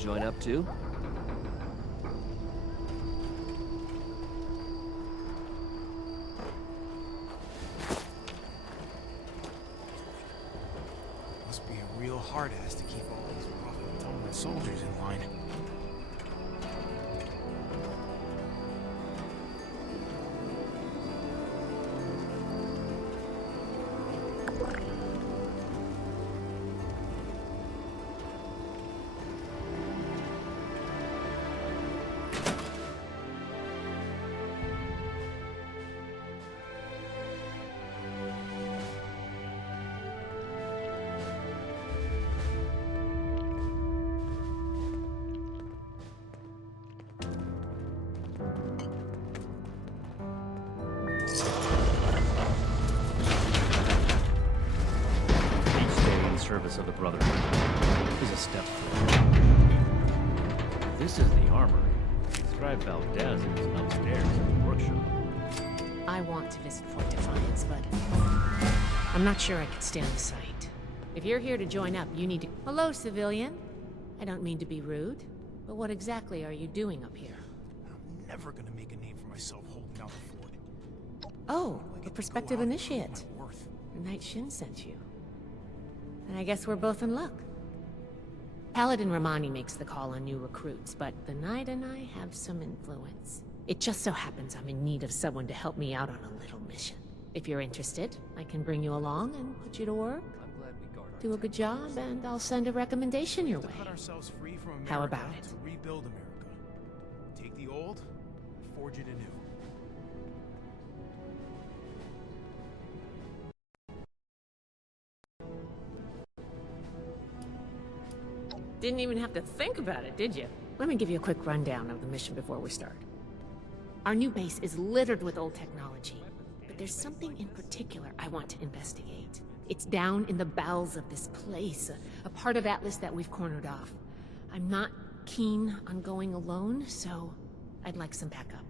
join up too? Must be a real hard ass to keep all these rough and tumble soldiers in line. Service of the Brotherhood is a step forward. This is the armory. Scribe Valdez is upstairs in the workshop. I want to visit Fort Defiance, but I'm not sure I could stand the sight. If you're here to join up, you need to... Hello, civilian. I don't mean to be rude, but what exactly are you doing up here? I'm never gonna make a name for myself holding down the fort. Oh, a prospective initiate. The Knight Shin sent you. And I guess we're both in luck. Paladin Romani makes the call on new recruits, but the Knight and I have some influence. It just so happens I'm in need of someone to help me out on a little mission. If you're interested, I can bring you along and put you to work. Do a good job, and I'll send a recommendation your way. How about it? To rebuild America. Take the old, forge it anew. Didn't even have to think about it, did you? Let me give you a quick rundown of the mission before we start. Our new base is littered with old technology, but there's something in particular I want to investigate. It's down in the bowels of this place, a part of Atlas that we've cornered off. I'm not keen on going alone, so I'd like some backup.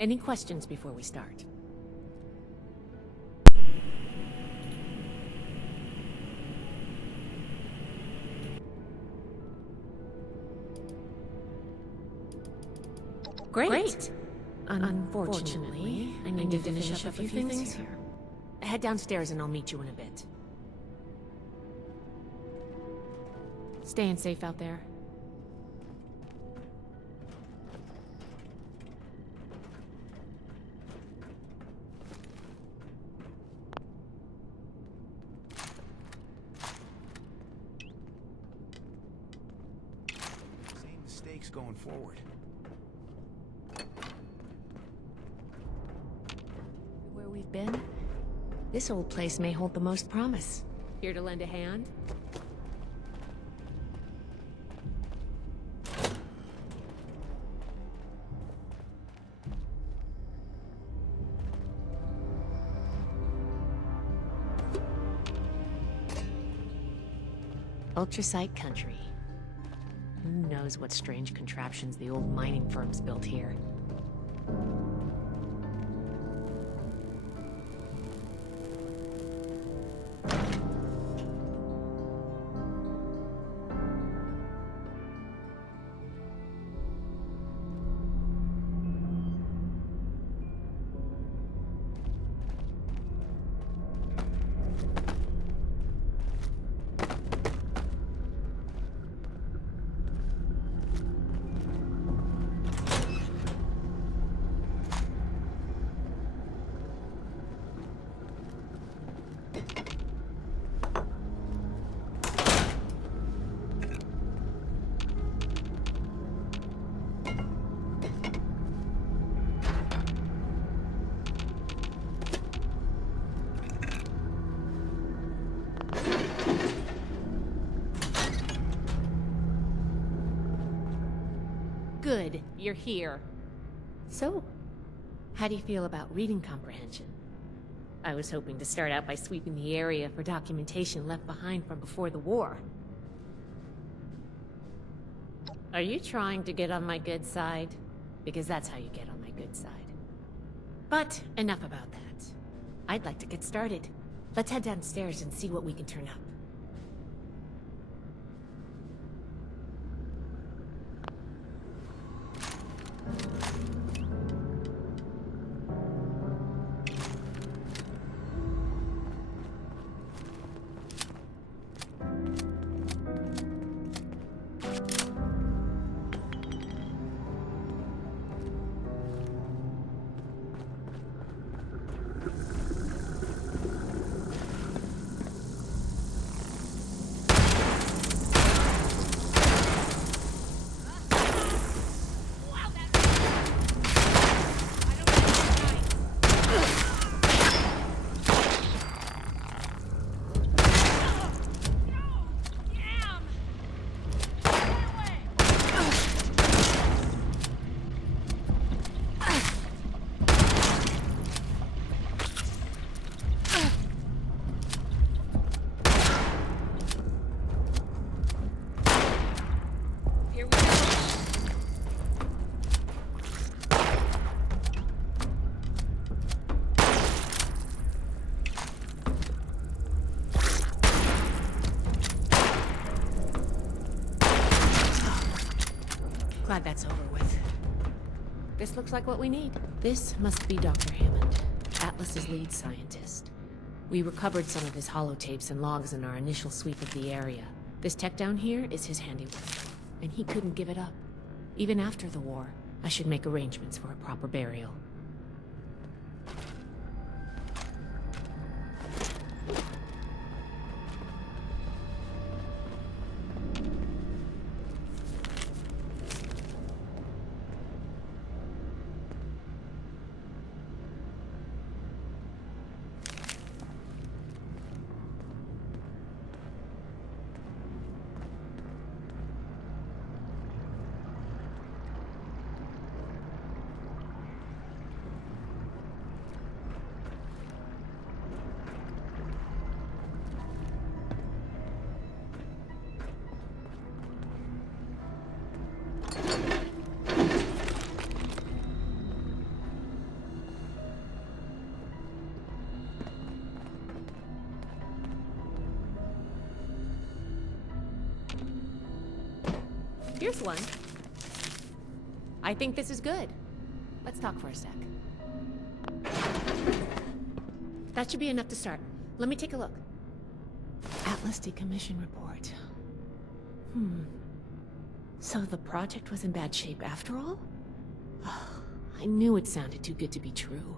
Any questions before we start? Great. Unfortunately, I need to finish up a few things here. Head downstairs and I'll meet you in a bit. Staying safe out there. Same mistakes going forward. Where we've been, this old place may hold the most promise. Here to lend a hand? Ultrasite country. Who knows what strange contraptions the old mining firms built here? Good, you're here. So, how do you feel about reading comprehension? I was hoping to start out by sweeping the area for documentation left behind from before the war. Are you trying to get on my good side? Because that's how you get on my good side. But enough about that. I'd like to get started. Let's head downstairs and see what we can turn up. Glad that's over with. This looks like what we need. This must be Dr. Hammond, Atlas's lead scientist. We recovered some of his holotapes and logs in our initial sweep of the area. This tech down here is his handiwork, and he couldn't give it up. Even after the war, I should make arrangements for a proper burial. Here's one. I think this is good. Let's talk for a sec. That should be enough to start. Let me take a look. Atlas decommission report. So the project was in bad shape after all? Oh, I knew it sounded too good to be true.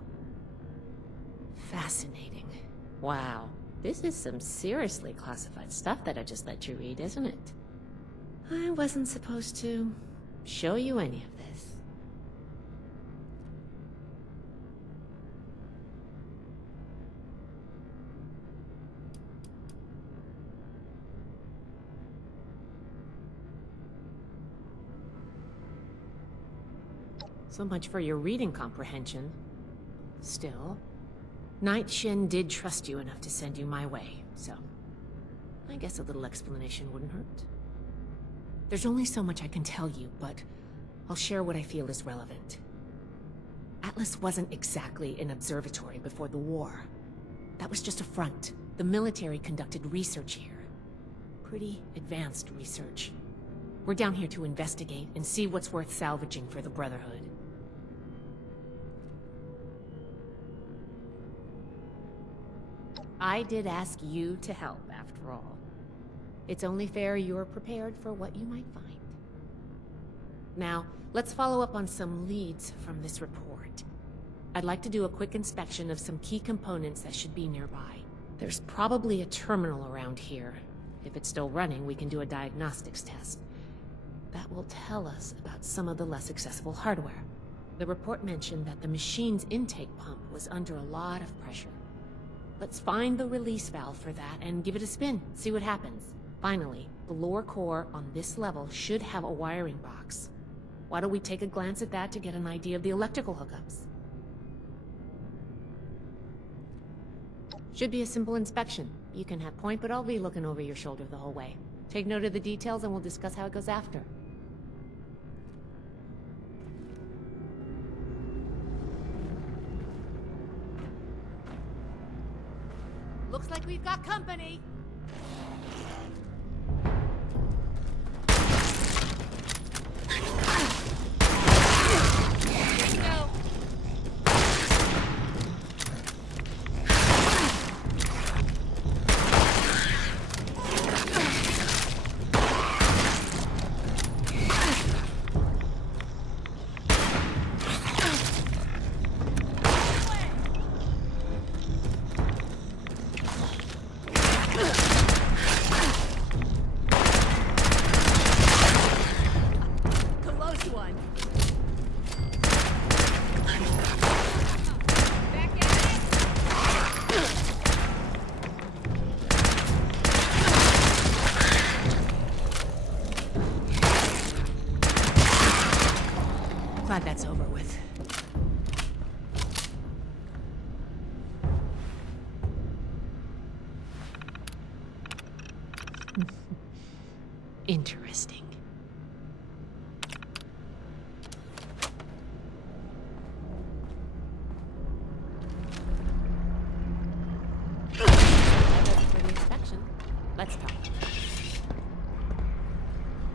Fascinating. Wow. This is some seriously classified stuff that I just let you read, isn't it? I wasn't supposed to show you any of this. So much for your reading comprehension. Still, Knight Shin did trust you enough to send you my way, so I guess a little explanation wouldn't hurt. There's only so much I can tell you, but I'll share what I feel is relevant. Atlas wasn't exactly an observatory before the war. That was just a front. The military conducted research here. Pretty advanced research. We're down here to investigate and see what's worth salvaging for the Brotherhood. I did ask you to help, after all. It's only fair you're prepared for what you might find. Now, let's follow up on some leads from this report. I'd like to do a quick inspection of some key components that should be nearby. There's probably a terminal around here. If it's still running, we can do a diagnostics test. That will tell us about some of the less accessible hardware. The report mentioned that the machine's intake pump was under a lot of pressure. Let's find the release valve for that and give it a spin, see what happens. Finally, the lower core on this level should have a wiring box. Why don't we take a glance at that to get an idea of the electrical hookups? Should be a simple inspection. You can have point, but I'll be looking over your shoulder the whole way. Take note of the details and we'll discuss how it goes after. Looks like we've got company! Glad that's over with. Interesting. Ready for the inspection. Let's talk.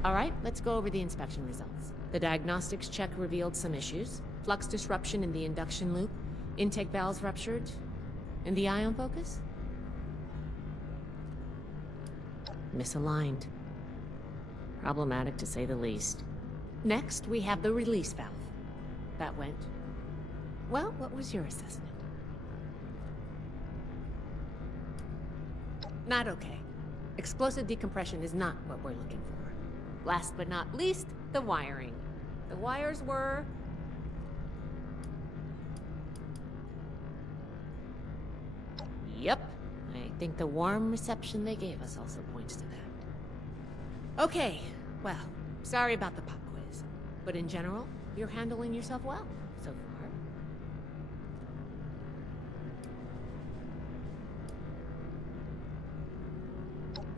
All right, let's go over the inspection results. The diagnostics check revealed some issues. Flux disruption in the induction loop, intake valves ruptured, and the ion focus? Misaligned. Problematic to say the least. Next, we have the release valve. That went. Well, what was your assessment? Not okay. Explosive decompression is not what we're looking for. Last but not least, the wiring. The wires were... Yep. I think the warm reception they gave us also points to that. Okay, well, sorry about the pop quiz. But in general, you're handling yourself well so far.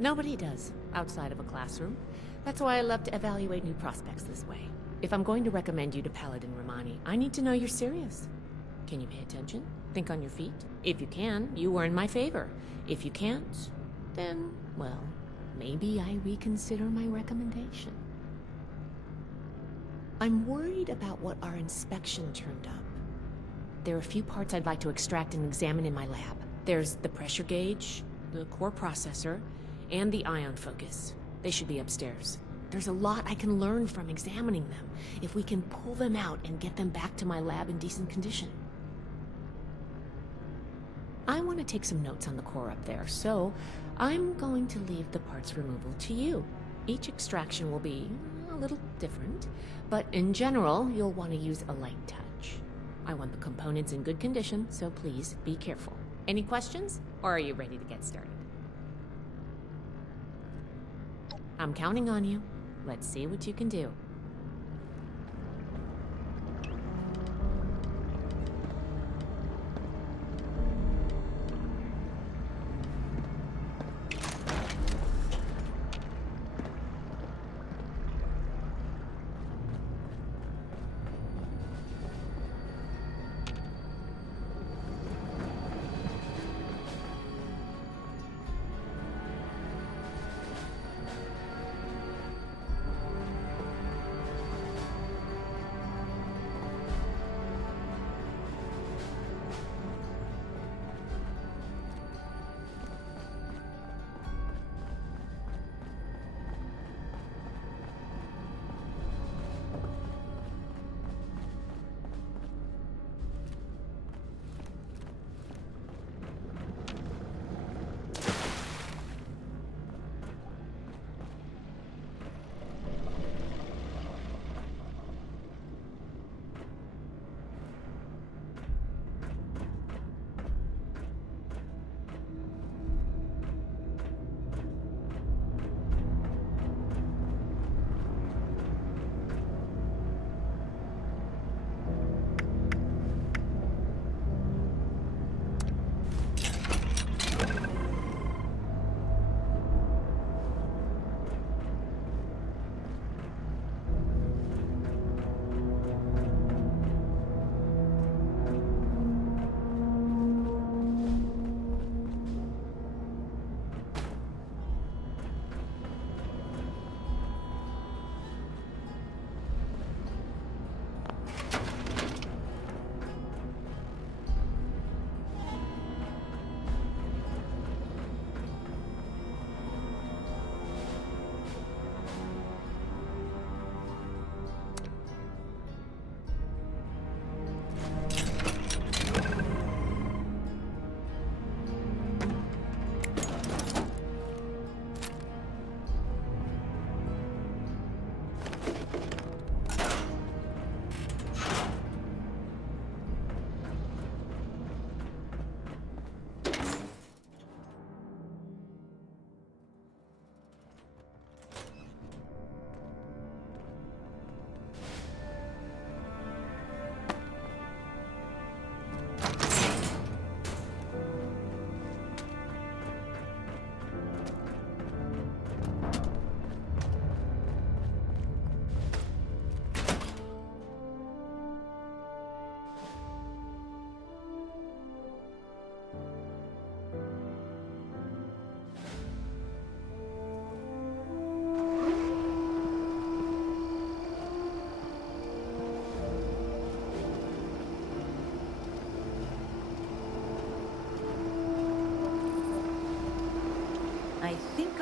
Nobody does, outside of a classroom. That's why I love to evaluate new prospects this way. If I'm going to recommend you to Paladin Romani, I need to know you're serious. Can you pay attention? Think on your feet? If you can, you are in my favor. If you can't, then, well, maybe I reconsider my recommendation. I'm worried about what our inspection turned up. There are a few parts I'd like to extract and examine in my lab. There's the pressure gauge, the core processor, and the ion focus. They should be upstairs. There's a lot I can learn from examining them, if we can pull them out and get them back to my lab in decent condition. I want to take some notes on the core up there, so I'm going to leave the parts removal to you. Each extraction will be a little different, but in general, you'll want to use a light touch. I want the components in good condition, so please be careful. Any questions, or are you ready to get started? I'm counting on you. Let's see what you can do.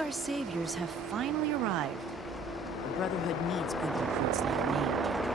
our saviors have finally arrived. The Brotherhood needs good recruits like me.